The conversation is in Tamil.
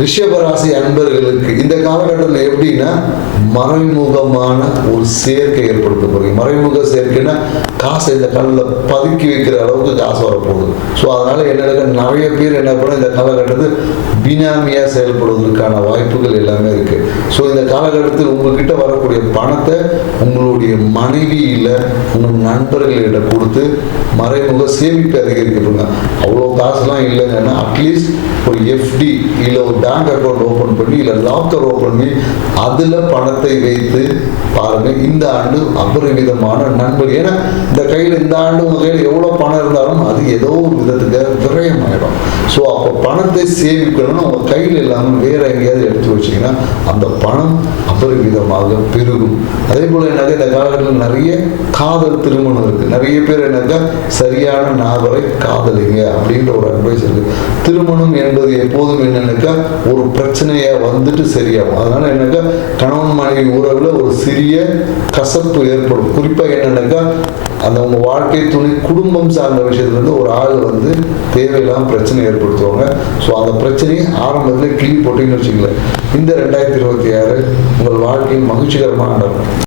ரிஷபராசி அன்பர்களுக்கு இந்த காலகட்டத்தில் எப்படின்னா மறைமுகமான ஒரு சேர்க்கை ஏற்படுத்த போறீங்க மறைமுக சேர்க்கைன்னா காசை இந்த கல்லில் பதுக்கி வைக்கிற அளவுக்கு காசு வரப்போகுது. ஸோ அதனால என்ன நிறைய பேர் என்ன பண்ண இந்த காலகட்டத்தில் பினாமியாக செயல்படுவதற்கான வாய்ப்புகள் எல்லாமே இருக்கு. ஸோ இந்த காலகட்டத்தில் உங்ககிட்ட வரக்கூடிய பணத்தை உங்களுடைய மனைவி இல்லை உங்கள் நண்பர்களிட கொடுத்து மறைமுக சேமிப்பு அதிகரிக்கப்படுங்க அவ்வளோ காசுலாம் இல்லைங்கன்னா அட்லீஸ்ட் ஒரு எஃப்டி இல்லை ஒரு பேங்க் அக்கௌண்ட் ஓப்பன் பண்ணி இல்லை லாக்கர் ஓப்பன் பண்ணி அதில் பணத்தை வைத்து பாருங்கள் இந்த ஆண்டு அபரிமிதமான நண்பர். ஏன்னா இந்த கையில் இந்த ஆண்டு உங்கள் கையில் எவ்வளோ பணம் இருந்தாலும் அது ஏதோ ஒரு விதத்துக்கு விரயமாயிடும். ஸோ அப்போ பணத்தை சேமிக்கணும்னு உங்கள் கையில் இல்லாமல் வேற எங்கேயாவது எடுத்து வச்சீங்கன்னா அந்த பணம் அபரிமிதமாக பெருகும். அதே போல் என்னக்கா இந்த காலகட்டத்தில் நிறைய காதல் திருமணம் இருக்குது நிறைய பேர் என்னக்கா சரியான நாவலை காதலிங்க அப்படின்ற ஒரு அட்வைஸ் இருக்குது திருமணம் என்பது எப்போதும் என்னென்னாக்கா ஒரு பிரச்சனையாக வந்துட்டு சரியாகும். அதனால் என்னக்கா கணவன் மனைவி உறவில் ஒரு சிறிய கசப்பு ஏற்படும். குறிப்பாக என்னென்னாக்கா அந்த உங்கள் வாழ்க்கை துணை குடும்பம் சார்ந்த விஷயத்துல இருந்து ஒரு ஆள் வந்து தேவையில்லாமல் பிரச்சனை ஏற்படுத்துவாங்க. ஸோ அந்த பிரச்சனையை ஆரம்பத்தில் கிளி போட்டீங்கன்னு வச்சுக்கல இந்த ரெண்டாயிரத்தி இருபத்தி ஆறு உங்கள் வாழ்க்கையின் மகிழ்ச்சிகரமான நடக்கும்